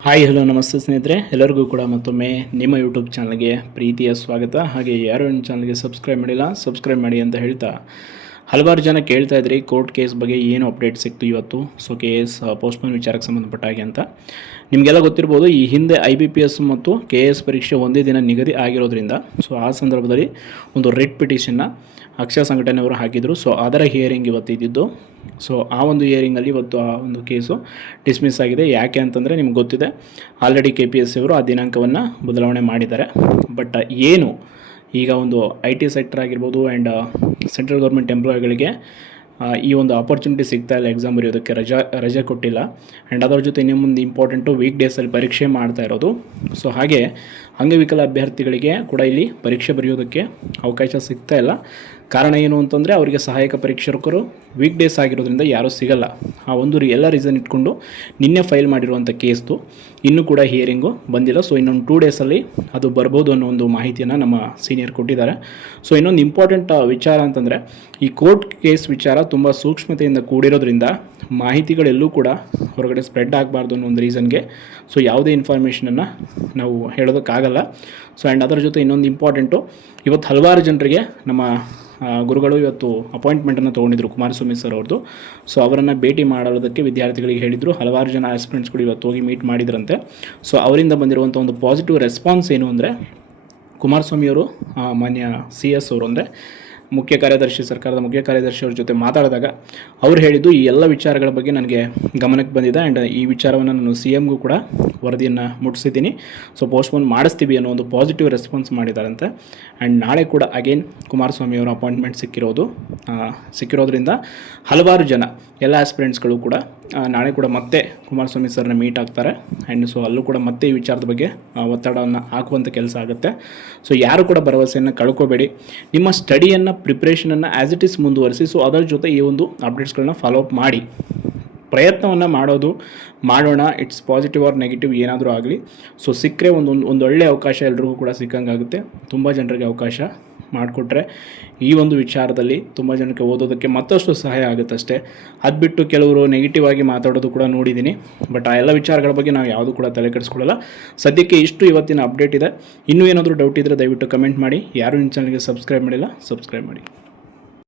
Hi hello ನಮಸ್ತೆ ಸ್ನೇಹಿತರೆ, ಎಲ್ಲರಿಗೂ ಕೂಡ ಮತ್ತೊಮ್ಮೆ ನಿಮ್ಮ ಯೂಟ್ಯೂಬ್ ಚಾನಲ್ಗೆ ಪ್ರೀತಿಯ ಸ್ವಾಗತ. ಹಾಗೆ ಯಾರು ನನ್ನ ಚಾನಲ್ಗೆ ಸಬ್ಸ್ಕ್ರೈಬ್ ಮಾಡಿಲ್ಲ ಸಬ್ಸ್ಕ್ರೈಬ್ ಮಾಡಿ ಅಂತ ಹೇಳ್ತಾ, ಹಲವಾರು ಜನ ಕೇಳ್ತಾ ಇದ್ರಿ ಕೋರ್ಟ್ ಕೇಸ್ ಬಗ್ಗೆ ಏನು ಅಪ್ಡೇಟ್ ಸಿಕ್ತು ಇವತ್ತು. ಸೊ ಕೇಸ್ ಪೋಸ್ಟ್ಪೋನ್ ವಿಚಾರಕ್ಕೆ ಸಂಬಂಧಪಟ್ಟ ಹಾಗೆ ಅಂತ ನಿಮಗೆಲ್ಲ ಗೊತ್ತಿರ್ಬೋದು. ಈ ಹಿಂದೆ IBPS ಮತ್ತು KS ಪರೀಕ್ಷೆ ಒಂದೇ ದಿನ ನಿಗದಿ ಆಗಿರೋದ್ರಿಂದ ಸೊ ಆ ಸಂದರ್ಭದಲ್ಲಿ ಒಂದು ರಿಟ್ ಪಿಟಿಷನ್ನ ಅಕ್ಷಯ ಸಂಘಟನೆಯವರು ಹಾಕಿದರು. ಸೊ ಅದರ ಹಿಯರಿಂಗ್ ಇವತ್ತು ಇದ್ದಿದ್ದು. ಸೊ ಆ ಒಂದು ಹಿಯರಿಂಗಲ್ಲಿ ಇವತ್ತು ಆ ಒಂದು ಕೇಸು ಡಿಸ್ಮಿಸ್ ಆಗಿದೆ. ಯಾಕೆ ಅಂತಂದರೆ ನಿಮ್ಗೆ ಗೊತ್ತಿದೆ, ಆಲ್ರೆಡಿ KPSC ಅವರು ಆ ದಿನಾಂಕವನ್ನು ಬದಲಾವಣೆ ಮಾಡಿದ್ದಾರೆ. ಬಟ್ ಏನು ಈಗ ಒಂದು IT ಸೆಕ್ಟರ್ ಆಗಿರ್ಬೋದು ಆ್ಯಂಡ್ ಸೆಂಟ್ರಲ್ ಗೌರ್ಮೆಂಟ್ ಎಂಪ್ಲಾಯಿಗಳಿಗೆ ಈ ಒಂದು ಆಪರ್ಚುನಿಟಿ ಸಿಗ್ತಾ ಇಲ್ಲ, ಎಕ್ಸಾಮ್ ಬರೆಯೋದಕ್ಕೆ ರಜೆ ಕೊಟ್ಟಿಲ್ಲ. ಆ್ಯಂಡ್ ಅದರ ಜೊತೆ ಇನ್ನೂ ಮುಂದೆ ಇಂಪಾರ್ಟೆಂಟು ವೀಕ್ ಡೇಸಲ್ಲಿ ಪರೀಕ್ಷೆ ಮಾಡ್ತಾ ಇರೋದು. ಸೊ ಹಾಗೆ ಅಂಗವಿಕಲ ಅಭ್ಯರ್ಥಿಗಳಿಗೆ ಕೂಡ ಇಲ್ಲಿ ಪರೀಕ್ಷೆ ಬರೆಯೋದಕ್ಕೆ ಅವಕಾಶ ಸಿಗ್ತಾ ಇಲ್ಲ. ಕಾರಣ ಏನು ಅಂತಂದರೆ ಅವರಿಗೆ ಸಹಾಯಕ ಪರೀಕ್ಷಕರು ವೀಕ್ ಡೇಸ್ ಆಗಿರೋದ್ರಿಂದ ಯಾರೂ ಸಿಗಲ್ಲ. ಆ ಒಂದು ಎಲ್ಲ ರೀಸನ್ ಇಟ್ಕೊಂಡು ನಿನ್ನೆ ಫೈಲ್ ಮಾಡಿರುವಂಥ ಕೇಸ್ದು ಇನ್ನೂ ಕೂಡ ಹಿಯರಿಂಗು ಬಂದಿಲ್ಲ. ಸೊ ಇನ್ನೊಂದು 2 ಡೇಸಲ್ಲಿ ಅದು ಬರ್ಬೋದು ಅನ್ನೋ ಒಂದು ಮಾಹಿತಿಯನ್ನು ನಮ್ಮ ಸೀನಿಯರ್ ಕೊಟ್ಟಿದ್ದಾರೆ. ಸೊ ಇನ್ನೊಂದು ಇಂಪಾರ್ಟೆಂಟ್ ವಿಚಾರ ಅಂತಂದರೆ, ಈ ಕೋರ್ಟ್ ಕೇಸ್ ವಿಚಾರ ತುಂಬ ಸೂಕ್ಷ್ಮತೆಯಿಂದ ಕೂಡಿರೋದ್ರಿಂದ ಮಾಹಿತಿಗಳೆಲ್ಲೂ ಕೂಡ ಹೊರಗಡೆ ಸ್ಪ್ರೆಡ್ ಆಗಬಾರ್ದು ಅನ್ನೋ ಒಂದು ರೀಸನ್ಗೆ ಸೊ ಯಾವುದೇ ಇನ್ಫಾರ್ಮೇಷನನ್ನು ನಾವು ಹೇಳೋದಕ್ಕಾಗಲ್ಲ. ಸೊ ಆ್ಯಂಡ್ ಅದರ ಜೊತೆ ಇನ್ನೊಂದು ಇಂಪಾರ್ಟೆಂಟು, ಇವತ್ತು ಹಲವಾರು ಜನರಿಗೆ ನಮ್ಮ ಗುರುಗಳು ಇವತ್ತು ಅಪಾಯಿಂಟ್ಮೆಂಟನ್ನು ತೊಗೊಂಡಿದ್ರು, ಕುಮಾರಸ್ವಾಮಿ ಸರ್ ಅವ್ರದ್ದು. ಸೊ ಅವರನ್ನು ಭೇಟಿ ಮಾಡೋದಕ್ಕೆ ವಿದ್ಯಾರ್ಥಿಗಳಿಗೆ ಹೇಳಿದರು. ಹಲವಾರು ಜನ ಆಸ್ಪಿರೆಂಟ್ಸ್ಗಳು ಇವತ್ತು ಹೋಗಿ ಮೀಟ್ ಮಾಡಿದ್ರಂತೆ. ಸೊ ಅವರಿಂದ ಬಂದಿರುವಂಥ ಒಂದು ಪಾಸಿಟಿವ್ ರೆಸ್ಪಾನ್ಸ್ ಏನು ಅಂದರೆ, ಕುಮಾರಸ್ವಾಮಿಯವರು ಮಾನ್ಯ CS ಅವರು ಅಂದರೆ ಸರ್ಕಾರದ ಮುಖ್ಯ ಕಾರ್ಯದರ್ಶಿ ಅವ್ರ ಜೊತೆ ಮಾತಾಡಿದಾಗ ಅವ್ರು ಹೇಳಿದ್ದು, ಈ ಎಲ್ಲ ವಿಚಾರಗಳ ಬಗ್ಗೆ ನನಗೆ ಗಮನಕ್ಕೆ ಬಂದಿದೆ ಆ್ಯಂಡ್ ಈ ವಿಚಾರವನ್ನು ನಾನು CMಗೂ ಕೂಡ ವರದಿಯನ್ನು ಮುಟ್ಟಿಸಿದ್ದೀನಿ. ಸೊ ಪೋಸ್ಟ್ಪೋನ್ ಮಾಡಿಸ್ತೀವಿ ಅನ್ನೋ ಒಂದು ಪಾಸಿಟಿವ್ ರೆಸ್ಪಾನ್ಸ್ ಮಾಡಿದಾರಂತೆ. ಆ್ಯಂಡ್ ನಾಳೆ ಕೂಡ ಅಗೇನ್ ಕುಮಾರಸ್ವಾಮಿ ಅವರ ಅಪಾಯಿಂಟ್ಮೆಂಟ್ ಸಿಕ್ಕಿರೋದ್ರಿಂದ ಹಲವಾರು ಜನ ಎಲ್ಲ ಆಸ್ಪಿರೆಂಟ್ಸ್ಗಳು ಕೂಡ ನಾಳೆ ಕೂಡ ಮತ್ತೆ ಕುಮಾರಸ್ವಾಮಿ ಸರ್ನ ಮೀಟ್ ಆಗ್ತಾರೆ. ಆ್ಯಂಡ್ ಸೊ ಅಲ್ಲೂ ಕೂಡ ಮತ್ತೆ ಈ ವಿಚಾರದ ಬಗ್ಗೆ ಒತ್ತಡವನ್ನು ಹಾಕುವಂಥ ಕೆಲಸ ಆಗುತ್ತೆ. ಸೊ ಯಾರು ಕೂಡ ಭರವಸೆಯನ್ನು ಕಳ್ಕೋಬೇಡಿ. ನಿಮ್ಮ ಸ್ಟಡಿಯನ್ನು ಪ್ರಿಪ್ರೇಷನನ್ನು ಆ್ಯಸ್ ಇಟ್ ಈಸ್ ಮುಂದುವರಿಸಿ. ಸೊ ಅದರ ಜೊತೆ ಈ ಒಂದು ಅಪ್ಡೇಟ್ಸ್ಗಳನ್ನ ಫಾಲೋ ಅಪ್ ಮಾಡಿ, ಪ್ರಯತ್ನವನ್ನು ಮಾಡೋಣ. ಇಟ್ಸ್ ಪಾಸಿಟಿವ್ ಆರ್ ನೆಗೆಟಿವ್ ಏನಾದರೂ ಆಗಲಿ. ಸೊ ಸಿಕ್ಕರೆ ಒಂದೊಳ್ಳೆಯ ಅವಕಾಶ ಎಲ್ರಿಗೂ ಕೂಡ ಸಿಕ್ಕಂಗಾಗುತ್ತೆ. ತುಂಬ ಜನರಿಗೆ ಅವಕಾಶ ಮಾಡಿಕೊಟ್ರೆ ಈ ಒಂದು ವಿಚಾರದಲ್ಲಿ ತುಂಬ ಜನಕ್ಕೆ ಓದೋದಕ್ಕೆ ಮತ್ತಷ್ಟು ಸಹಾಯ ಆಗುತ್ತೆ ಅಷ್ಟೇ. ಅದು ಬಿಟ್ಟು ಕೆಲವರು ನೆಗೆಟಿವ್ ಆಗಿ ಮಾತಾಡೋದು ಕೂಡ ನೋಡಿದ್ದೀನಿ. ಬಟ್ ಆ ಎಲ್ಲ ವಿಚಾರಗಳ ಬಗ್ಗೆ ನಾವು ಯಾವುದು ಕೂಡ ತಲೆ ಕೆಡಿಸ್ಕೊಳ್ಳಲ್ಲ. ಸದ್ಯಕ್ಕೆ ಇಷ್ಟು ಇವತ್ತಿನ ಅಪ್ಡೇಟ್ ಇದೆ. ಇನ್ನೂ ಏನಾದರೂ ಡೌಟ್ ಇದ್ದರೆ ದಯವಿಟ್ಟು ಕಮೆಂಟ್ ಮಾಡಿ. ಯಾರು ನಿಮ್ಮ ಚಾನಲ್ಗೆ ಸಬ್ಸ್ಕ್ರೈಬ್ ಮಾಡಿಲ್ಲ ಸಬ್ಸ್ಕ್ರೈಬ್ ಮಾಡಿ.